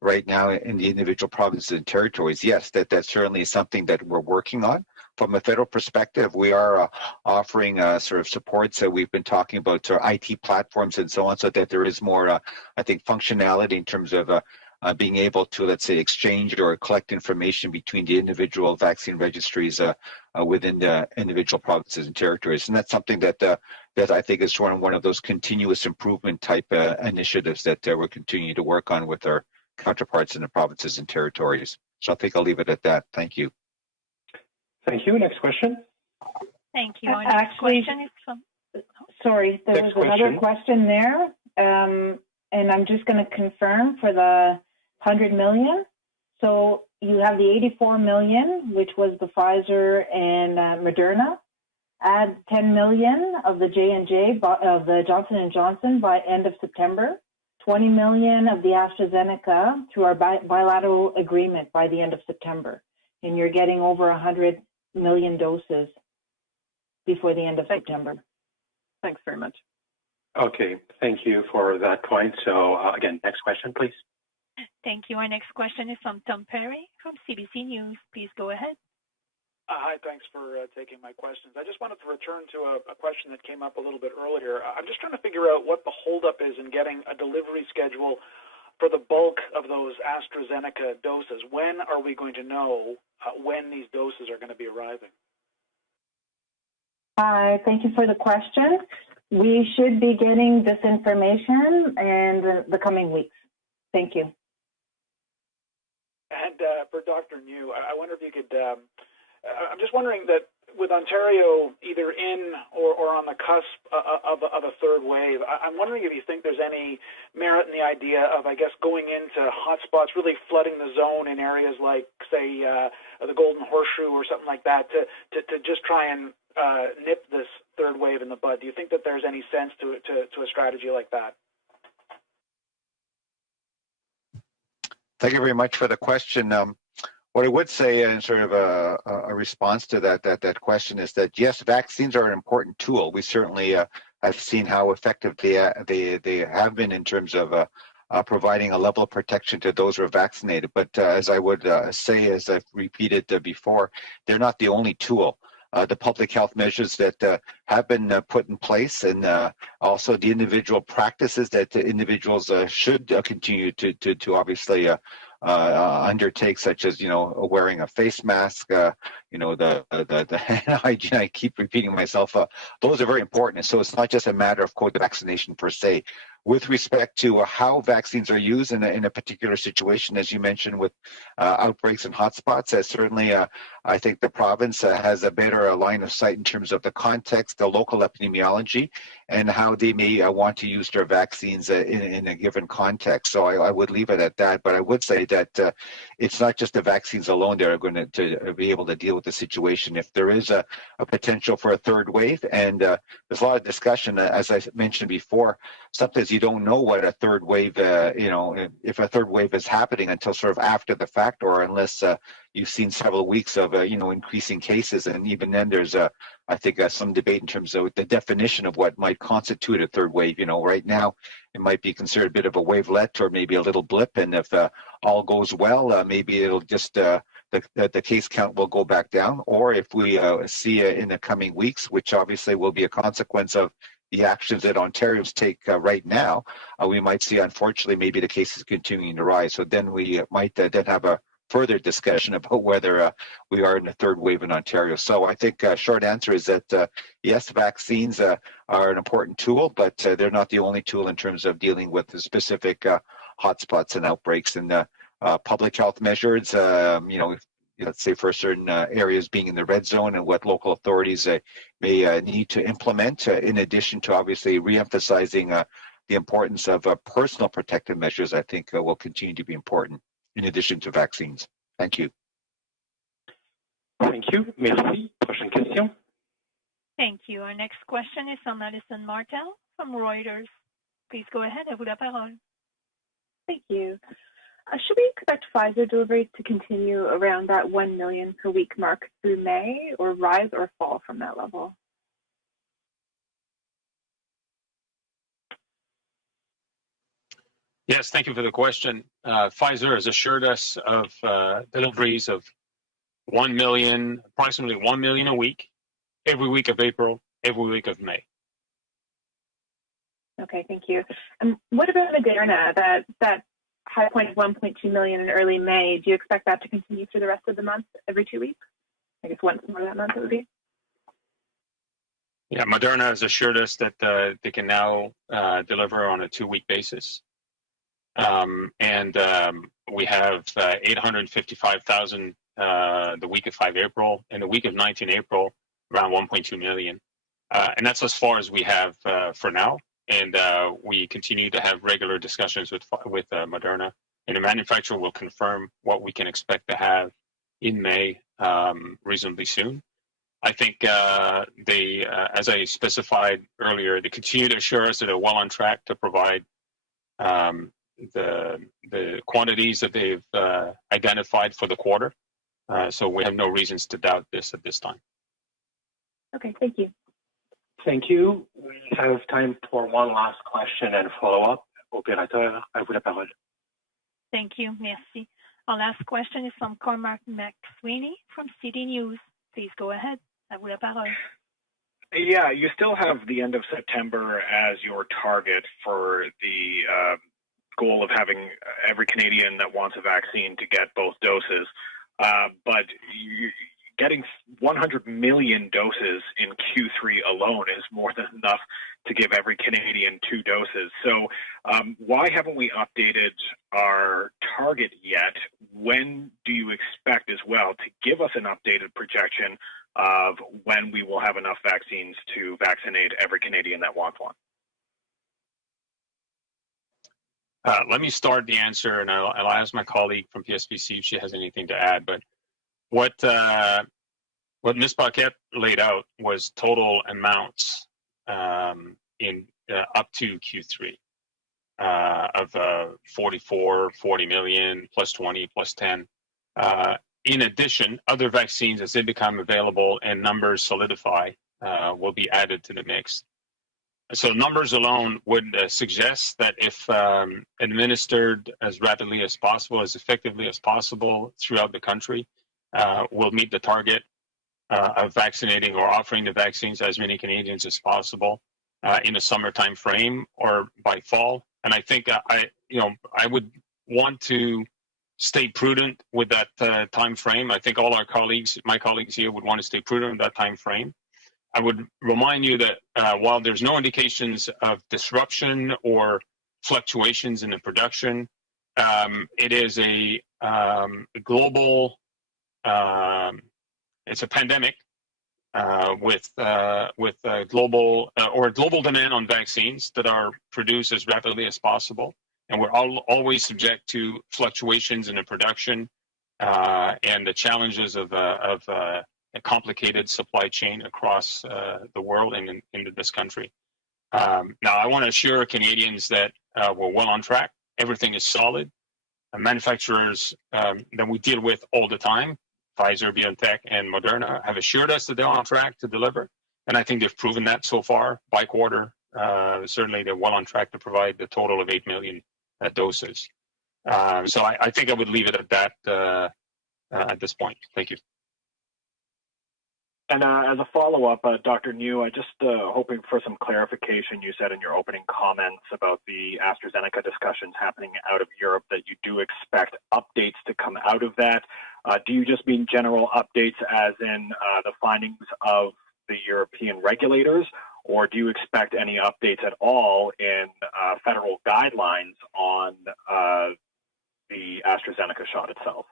right now in the individual provinces and territories, yes, that's certainly something that we're working on. From a federal perspective, we are offering sort of supports that we've been talking about to IT platforms and so on, so that there is more, I think, functionality in terms of being able to, let's say, exchange or collect information between the individual vaccine registries within the individual provinces and territories. And that's something that I think is one of those continuous improvement type initiatives that we're continuing to work on with our counterparts in the provinces and territories. So I think I'll leave it at that. Thank you. Thank you. Next question. Thank you. Our next question is from... Sorry, there was another question there. And I'm just going to confirm for the 100 million. So you have the 84 million, which was the Pfizer and Moderna. Add 10 million of the J&J, of the Johnson & Johnson by end of September. 20 million of the AstraZeneca through our bilateral agreement by the end of September. And you're getting over 100 million doses before the end of September. Thanks very much. Okay, thank you for that point. So again, next question, please. Thank you. Our next question is from Tom Perry from CBC News. Please go ahead. Hi, thanks for taking my questions. I just wanted to return to a question that came up a little bit earlier. I'm just trying to figure out what the holdup is in getting a delivery schedule for the bulk of those AstraZeneca doses. When are we going to know when these doses are going to be arriving? Thank you for the question. We should be getting this information in the coming weeks. Thank you. And for Dr. New, I wonder if you could, I'm just wondering that with Ontario either in or on the cusp of a third wave, I'm wondering if you think there's any merit in the idea of, I guess, going into hotspots, really flooding the zone in areas like, say, the Golden Horseshoe or something like that to just try and nip this third wave in the bud. Do you think that there's any sense to a strategy like that? Thank you very much for the question. What I would say in sort of a response to that question is that, yes, vaccines are an important tool. We certainly have seen how effective they have been in terms of providing a level of protection to those who are vaccinated. But as I would say, as I've repeated before, they're not the only tool. The public health measures that have been put in place, and also the individual practices that individuals should continue to obviously undertake, such as wearing a face mask, the hand hygiene. I keep repeating myself. Those are very important. And so it's not just a matter of the vaccination per se. With respect to how vaccines are used in a particular situation, as you mentioned, with outbreaks and hotspots, certainly I think the province has a better line of sight in terms of the context, the local epidemiology, and how they may want to use their vaccines in a given context. So I would leave it at that. But I would say that it's not just the vaccines alone that are going to be able to deal with the situation. If there is a potential for a third wave, and there's a lot of discussion, as I mentioned before, sometimes you don't know what a third wave, if a third wave is happening until sort of after the fact, or unless you've seen several weeks of, increasing cases. And even then there's, I think, some debate in terms of the definition of what might constitute a third wave. Right now it might be considered a bit of a wavelet or maybe a little blip. And if all goes well, maybe it'll just, the case count will go back down. Or if we see in the coming weeks, which obviously will be a consequence of the actions that Ontarians take right now, we might see, unfortunately, maybe the cases continuing to rise. So then we might then have a further discussion about whether we are in the third wave in Ontario. So I think short answer is that, yes, vaccines are an important tool, but they're not the only tool in terms of dealing with the specific hotspots and outbreaks. And public health measures, let's say for certain areas being in the red zone, and what local authorities may need to implement, in addition to obviously reemphasizing the importance of personal protective measures, I think, will continue to be important in addition to vaccines. Thank you. Thank you. Merci. Prochaine question. Thank you. Our next question is from Alison Martel from Reuters. Please go ahead. À vous la parole. Thank you. Should we expect Pfizer deliveries to continue around that 1 million per week mark through May, or rise or fall from that level? Yes, thank you for the question. Pfizer has assured us of deliveries of 1 million, approximately 1 million a week, every week of April, every week of May. Okay, thank you. What about Moderna? That high point of 1.2 million in early May, do you expect that to continue through the rest of the month, every 2 weeks? I guess once more that month it would be. Yeah, Moderna has assured us that they can now deliver on a 2-week basis. We have 855,000 the week of 5 April, and the week of 19 April, around 1.2 million. And that's as far as we have for now. And we continue to have regular discussions with Moderna, and the manufacturer will confirm what we can expect to have in May reasonably soon. I think they, as I specified earlier, they continue to assure us that they're well on track to provide the quantities that they've identified for the quarter. So we have no reasons to doubt this at this time. Okay, thank you. Thank you. We have time for one last question and follow-up. Opérateur, à vous la parole. Thank you. Merci. Our last question is from Cormac McSweeney from CD News. Please go ahead. À vous la parole. Yeah, you still have the end of September as your target for the goal of having every Canadian that wants a vaccine to get both doses. But getting 100 million doses in Q3 alone is more than enough to give every Canadian 2 doses. So why haven't we updated our target yet? When do you expect as well to give us an updated projection of when we will have enough vaccines to vaccinate every Canadian that wants one? Let me start the answer, and I'll ask my colleague from PSPC if she has anything to add. But what Ms. Paquette laid out was total amounts in up to Q3 of 40 million, plus 20, plus 10. In addition, other vaccines, as they become available and numbers solidify, will be added to the mix. So numbers alone would suggest that if administered as rapidly as possible, as effectively as possible throughout the country, we'll meet the target of vaccinating or offering the vaccines to as many Canadians as possible in the summer time frame or by fall. And I think I would want to stay prudent with that time frame. I think all our colleagues, my colleagues here, would want to stay prudent with that time frame. I would remind you that while there's no indications of disruption or fluctuations in the production, it is a global, it's a pandemic with global demand on vaccines that are produced as rapidly as possible, and we're always subject to fluctuations in the production and the challenges of a complicated supply chain across the world and into this country. Now, I want to assure Canadians that we're well on track. Everything is solid. Manufacturers that we deal with all the time, Pfizer, BioNTech, and Moderna, have assured us that they're on track to deliver. And I think they've proven that so far by quarter. Certainly, they're well on track to provide the total of 8 million doses. So I think I would leave it at that at this point. Thank you. And as a follow-up, Dr. New, I just hoping for some clarification. You said in your opening comments about the AstraZeneca discussions happening out of Europe that you do expect updates to come out of that. Do you just mean general updates as in the findings of the European regulators, or do you expect any updates at all in federal guidelines on the AstraZeneca shot itself?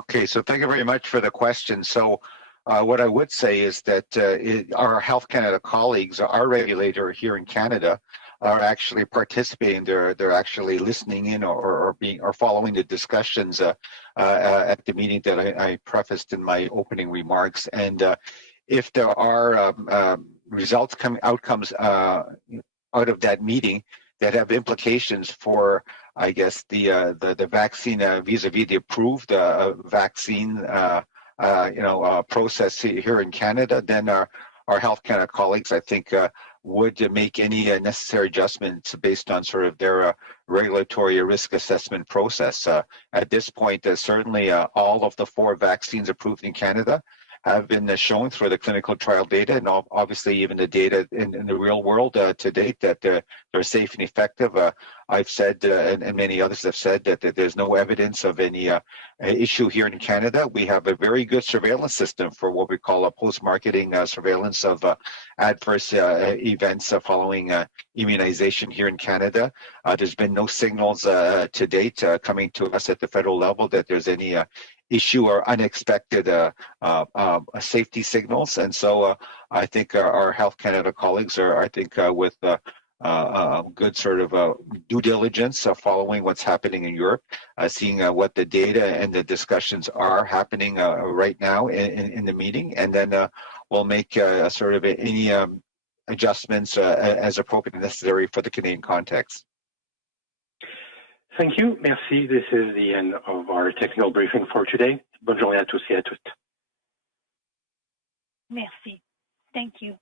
Okay, so thank you very much for the question. So what I would say is that our Health Canada colleagues, our regulator here in Canada, are actually participating. They're actually listening in or following the discussions at the meeting that I prefaced in my opening remarks. And if there are outcomes out of that meeting that have implications for, I guess, the vaccine vis-a-vis the approved vaccine process here in Canada, then our Health Canada colleagues, I think, would make any necessary adjustments based on sort of their regulatory risk assessment process. At this point, certainly all of the 4 vaccines approved in Canada have been shown through the clinical trial data, and obviously even the data in the real world to date that they're safe and effective. I've said, and many others have said, that there's no evidence of any issue here in Canada. We have a very good surveillance system for what we call a post-marketing surveillance of adverse events following immunization here in Canada. There's been no signals to date coming to us at the federal level that there's any issue or unexpected safety signals. And so I think our Health Canada colleagues are, with good sort of due diligence following what's happening in Europe, seeing what the data and the discussions are happening right now in the meeting. And then we'll make sort of any adjustments as appropriate and necessary for the Canadian context. Thank you. Merci. This is the end of our technical briefing for today. Bonne journée à tous et à toutes. Merci. Thank you.